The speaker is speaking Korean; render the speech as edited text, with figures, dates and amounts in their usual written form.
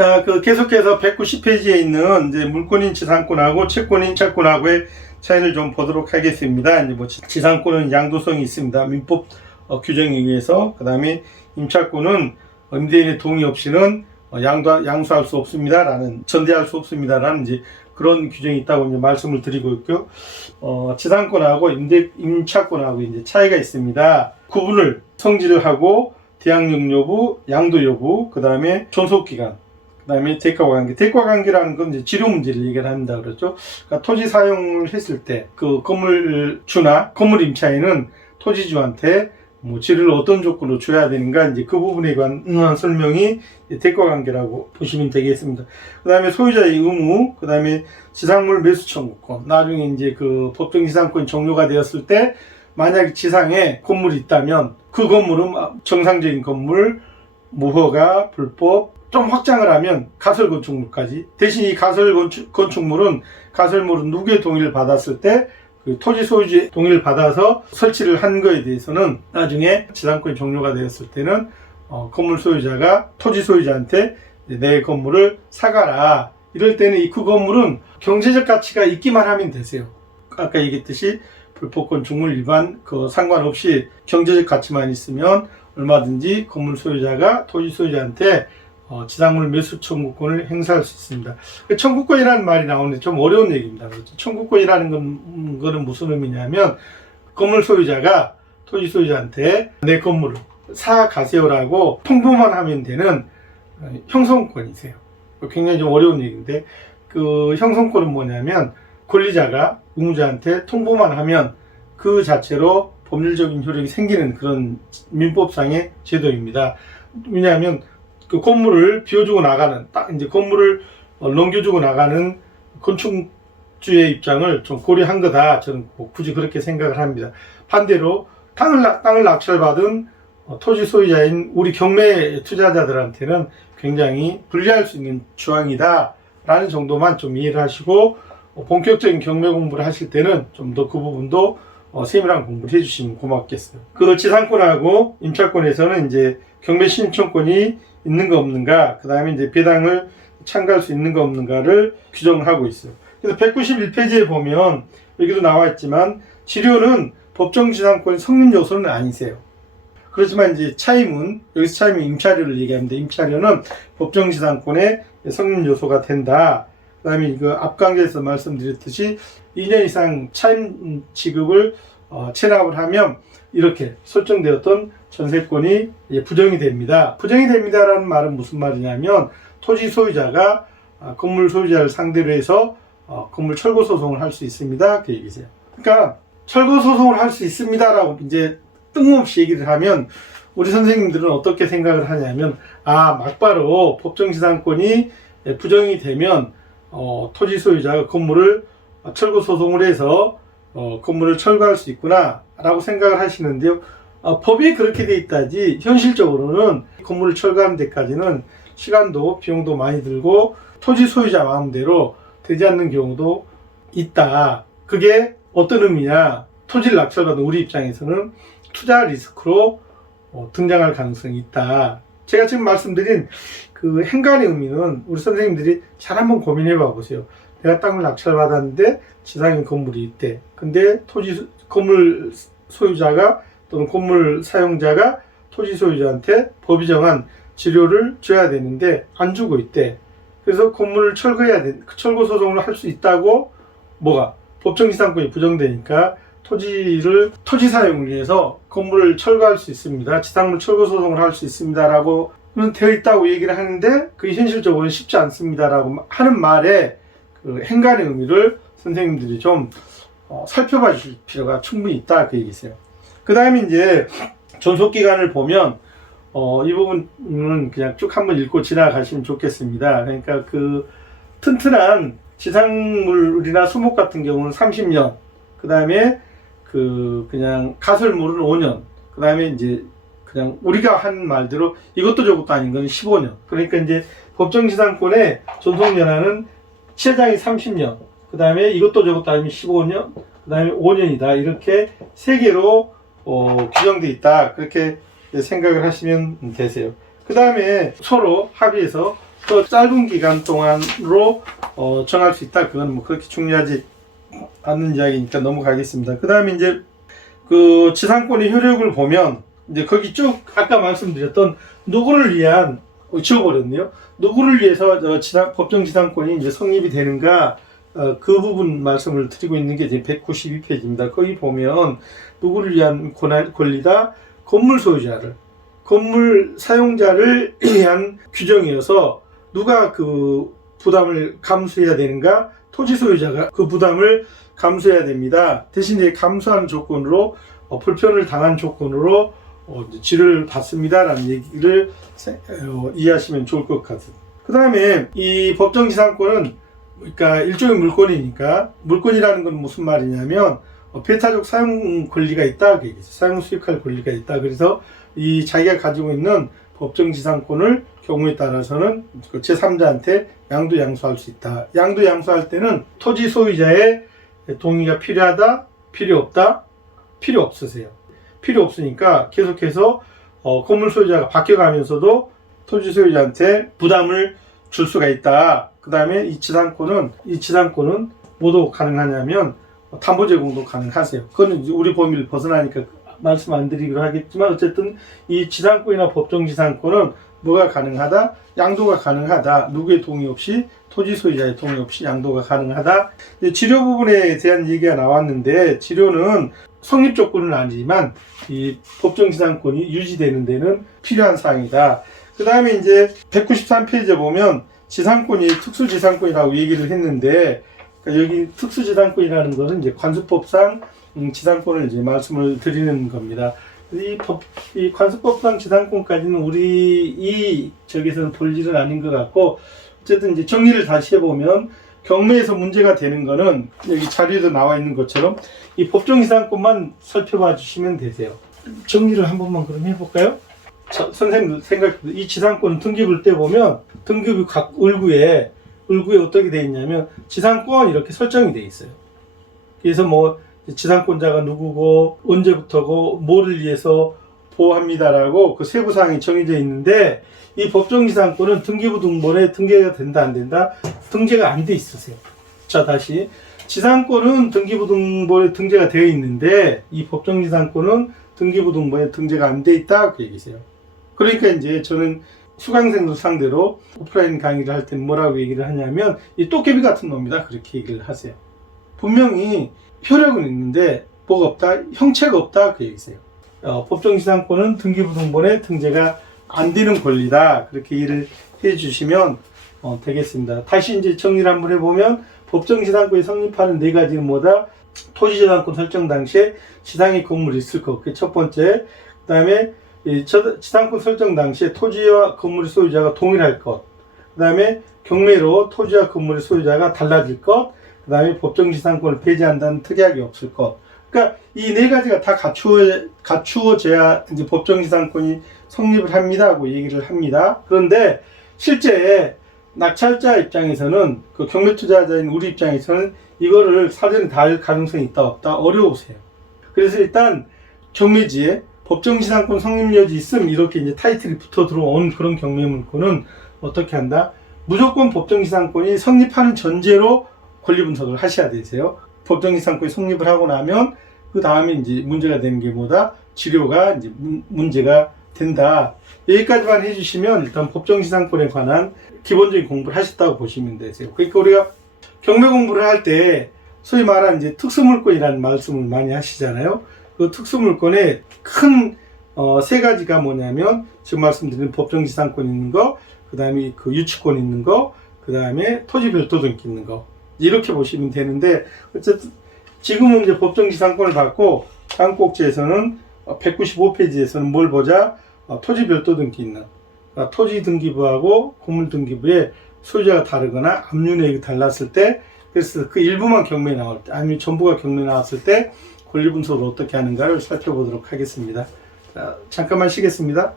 자, 계속해서 190페이지에 있는 이제 물권인 지상권하고 채권인 임차권하고의 차이를 좀 보도록 하겠습니다. 이제 지상권은 양도성이 있습니다. 민법 규정에 의해서. 그 다음에 임차권은 임대인의 동의 없이는 양수할 수 없습니다라는, 전대할 수 없습니다라는 이제 그런 규정이 있다고 이제 말씀을 드리고 있고요. 지상권하고 임차권하고 이제 차이가 있습니다. 구분을 성질을 하고 대항력 여부, 양도 여부, 그 다음에 존속기간, 그 다음에 대가관계. 대가관계라는 건 이제 지료 문제를 얘기를 합니다. 그렇죠? 그러니까 토지 사용을 했을 때 그 건물주나 건물 임차인은 토지주한테 지료를 어떤 조건으로 줘야 되는가, 이제 그 부분에 관한 설명이 대가관계라고 보시면 되겠습니다. 그 다음에 소유자의 의무, 그 다음에 지상물 매수 청구권. 나중에 이제 그 법정 지상권이 종료가 되었을 때 만약 지상에 건물이 있다면 그 건물은 정상적인 건물, 무허가, 불법, 좀 확장을 하면 가설건축물까지. 대신 이 가설건축물은 누구의 동의를 받았을 때 그 토지 소유주의 동의를 받아서 설치를 한 거에 대해서는 나중에 지상권이 종료가 되었을 때는 건물 소유자가 토지 소유자한테 내 건물을 사가라. 이럴 때는 그 건물은 경제적 가치가 있기만 하면 되세요. 아까 얘기했듯이 불법 건축물 일반 상관없이 경제적 가치만 있으면 얼마든지 건물 소유자가 토지 소유자한테 지상물 매수 청구권을 행사할 수 있습니다. 청구권이라는 말이 나오는데 좀 어려운 얘기입니다. 그렇죠? 청구권이라는 거는 무슨 의미냐면 건물 소유자가 토지 소유자한테 내 건물을 사가세요라고 통보만 하면 되는 형성권이세요. 굉장히 좀 어려운 얘기인데 그 형성권은 뭐냐면 권리자가 의무자한테 통보만 하면 그 자체로 법률적인 효력이 생기는 그런 민법상의 제도입니다. 왜냐하면 그 건물을 비워주고 나가는, 이제 건물을 넘겨주고 나가는 건축주의 입장을 좀 고려한 거다. 저는 굳이 그렇게 생각을 합니다. 반대로 땅을 낙찰받은 토지 소유자인 우리 경매 투자자들한테는 굉장히 불리할 수 있는 조항이다 라는 정도만 좀 이해를 하시고 본격적인 경매 공부를 하실 때는 좀 더 그 부분도 세밀한 공부를 해주시면 고맙겠어요. 그 지상권하고 임차권에서는 이제 경매 신청권이 있는가 없는가, 그 다음에 이제 배당을 참가할 수 있는가 없는가를 규정을 하고 있어요. 그래서 191페이지에 보면 여기도 나와 있지만 지료는 법정 지상권의 성립 요소는 아니세요. 그렇지만 이제 차임은, 여기서 차임은 임차료를 얘기합니다. 임차료는 법정 지상권의 성립 요소가 된다. 그 다음에 앞 강좌에서 말씀드렸듯이 2년 이상 차임 지급을 체납을 하면 이렇게 설정되었던 전세권이 부정이 됩니다. 부정이 됩니다라는 말은 무슨 말이냐면 토지 소유자가 건물 소유자를 상대로 해서 건물 철거 소송을 할 수 있습니다. 그 얘기세요. 그러니까 철거 소송을 할 수 있습니다라고 이제 뜬금없이 얘기를 하면 우리 선생님들은 어떻게 생각을 하냐면 막바로 법정지상권이 부정이 되면 토지 소유자가 건물을 철거 소송을 해서 건물을 철거할 수 있구나 라고 생각을 하시는데요. 법이 그렇게 돼 있다지 현실적으로는 건물을 철거하는 데까지는 시간도 비용도 많이 들고 토지 소유자 마음대로 되지 않는 경우도 있다. 그게 어떤 의미냐, 토지를 낙찰받은 우리 입장에서는 투자 리스크로 등장할 가능성이 있다. 제가 지금 말씀드린 그 행간의 의미는 우리 선생님들이 잘 한번 고민해 봐 보세요. 내가 땅을 낙찰받았는데 지상인 건물이 있대. 근데 건물 소유자가 또는 건물 사용자가 토지 소유자한테 법이 정한 지료를 줘야 되는데 안 주고 있대. 그래서 건물을 철거해야 돼. 철거 소송을 할 수 있다고 법정지상권이 부정되니까 토지 사용을 위해서 건물을 철거할 수 있습니다. 지상물 철거 소송을 할 수 있습니다라고 되어 있다고 얘기를 하는데 그게 현실적으로는 쉽지 않습니다라고 하는 말에 그 행간의 의미를 선생님들이 좀 살펴봐 주실 필요가 충분히 있다 그 얘기세요. 그 다음에 이제 존속기간을 보면 이 부분은 그냥 쭉 한번 읽고 지나가시면 좋겠습니다. 그러니까 그 튼튼한 지상물이나 수목 같은 경우는 30년, 그 다음에 그냥 가설물은 5년, 그 다음에 이제 그냥 우리가 한 말대로 이것도 저것도 아닌 건 15년. 그러니까 이제 법정지상권의 존속연한은 시장이 30년, 그 다음에 이것도 저것도 아니면 15년, 그 다음에 5년이다. 이렇게 세 개로 규정되어 있다. 그렇게 생각을 하시면 되세요. 그 다음에 서로 합의해서 또 짧은 기간 동안으로 정할 수 있다. 그건 뭐 그렇게 중요하지 않는 이야기니까 넘어가겠습니다. 그 다음에 이제 그 지상권의 효력을 보면 이제 거기 쭉 아까 말씀드렸던 누구를 위한 지워버렸네요. 누구를 위해서 법정 지상권이 이제 성립이 되는가 그 부분 말씀을 드리고 있는 게 이제 192페이지입니다. 거기 보면 누구를 위한 권리다 건물 소유자를 건물 사용자를 위한 규정이어서 누가 그 부담을 감수해야 되는가? 토지 소유자가 그 부담을 감수해야 됩니다. 대신에 감수한 조건으로 불편을 당한 조건으로 지를 받습니다라는 얘기를 이해하시면 좋을 것 같습니다. 그 다음에 이 법정지상권은 그러니까 일종의 물권이니까 물권이라는 건 무슨 말이냐면 배타적 사용 권리가 있다. 사용 수익할 권리가 있다. 그래서 이 자기가 가지고 있는 법정지상권을 경우에 따라서는 제3자한테 양도양수할 수 있다. 양도양수할 때는 토지 소유자의 동의가 필요하다? 필요 없다? 필요 없으세요. 필요 없으니까 계속해서 건물 소유자가 바뀌어가면서도 토지 소유자한테 부담을 줄 수가 있다. 그 다음에 이 지상권은 뭐도 가능하냐면 담보 제공도 가능하세요. 그거는 우리 범위를 벗어나니까 말씀 안 드리기로 하겠지만 어쨌든 이 지상권이나 법정지상권은 뭐가 가능하다? 양도가 가능하다. 누구의 동의 없이 토지 소유자의 동의 없이 양도가 가능하다. 치료 부분에 대한 얘기가 나왔는데 치료는 성립 조건은 아니지만 이 법정지상권이 유지되는 데는 필요한 사항이다. 그 다음에 이제 193페이지에 보면 지상권이 특수지상권이라고 얘기를 했는데 그러니까 여기 특수지상권이라는 것은 이제 관수법상 지상권을 이제 말씀을 드리는 겁니다. 이 관수법상 지상권까지는 우리 저기서는 볼 일은 아닌 것 같고 어쨌든 이제 정리를 다시 해보면 경매에서 문제가 되는 거는 여기 자료에도 나와 있는 것처럼 이 법정지상권만 살펴봐 주시면 되세요. 정리를 한 번만 그럼 해볼까요? 선생님 이 지상권 등기부를 떼보면 등기부 각 을구에 어떻게 되어 있냐면 지상권 이렇게 설정이 되어 있어요. 그래서 뭐 지상권자가 누구고 언제부터고 뭐를 위해서 보호합니다라고 그 세부 사항이 정해져 있는데 이 법정지상권은 등기부 등본에 등재가 된다 안 된다? 등재가 안 돼 있으세요. 자 다시 지상권은 등기부 등본에 등재가 되어 있는데 이 법정지상권은 등기부 등본에 등재가 안 돼 있다 그 얘기세요. 그러니까 이제 저는 수강생들 상대로 오프라인 강의를 할 때는 뭐라고 얘기를 하냐면 이 도깨비 같은 놈이다 그렇게 얘기를 하세요. 분명히 효력은 있는데 뭐가 없다? 형체가 없다 그 얘기세요. 법정지상권은 등기부 등본에 등재가 안 되는 권리다 그렇게 이해를 해 주시면 되겠습니다. 다시 이제 정리를 한번 해보면 법정지상권이 성립하는 네 가지는 뭐다? 토지지상권 설정 당시에 지상의 건물이 있을 것. 그게 첫 번째. 그 다음에 지상권 설정 당시에 토지와 건물의 소유자가 동일할 것. 그 다음에 경매로 토지와 건물의 소유자가 달라질 것. 그 다음에 법정지상권을 폐지한다는 특약이 없을 것. 그러니까 이 네 가지가 다 갖추어져야 이제 법정지상권이 성립을 합니다 하고 얘기를 합니다. 그런데 실제 낙찰자 입장에서는 그 경매투자자인 우리 입장에서는 이거를 사전에 다 알 가능성이 있다 없다 어려우세요. 그래서 일단 경매지에 법정지상권 성립 여지 있음 이렇게 이제 타이틀이 붙어 들어온 그런 경매물건은 어떻게 한다? 무조건 법정지상권이 성립하는 전제로 권리분석을 하셔야 되세요. 법정지상권이 성립을 하고 나면 그 다음에 이제 문제가 되는 게 뭐다? 지료가 이제 문제가 된다. 여기까지만 해주시면 일단 법정지상권에 관한 기본적인 공부를 하셨다고 보시면 되세요. 그러니까 우리가 경매 공부를 할 때 소위 말하는 이제 특수물권이라는 말씀을 많이 하시잖아요. 그 특수물권의 큰 세 가지가 뭐냐면 지금 말씀드린 법정지상권 있는 거, 그 다음에 그 유치권 있는 거, 그 다음에 토지 별도 등기 있는 거 이렇게 보시면 되는데 어쨌든 지금은 이제 법정지상권을 받고 다음꼭지에서는 195페이지에서는 뭘 보자? 토지 별도 등기 있는 토지 등기부하고 건물 등기부의 소유자가 다르거나 압류내역이 달랐을 때 그래서 그 일부만 경매에 나올 때 아니면 전부가 경매에 나왔을 때 권리분석을 어떻게 하는가를 살펴보도록 하겠습니다. 자, 잠깐만 쉬겠습니다.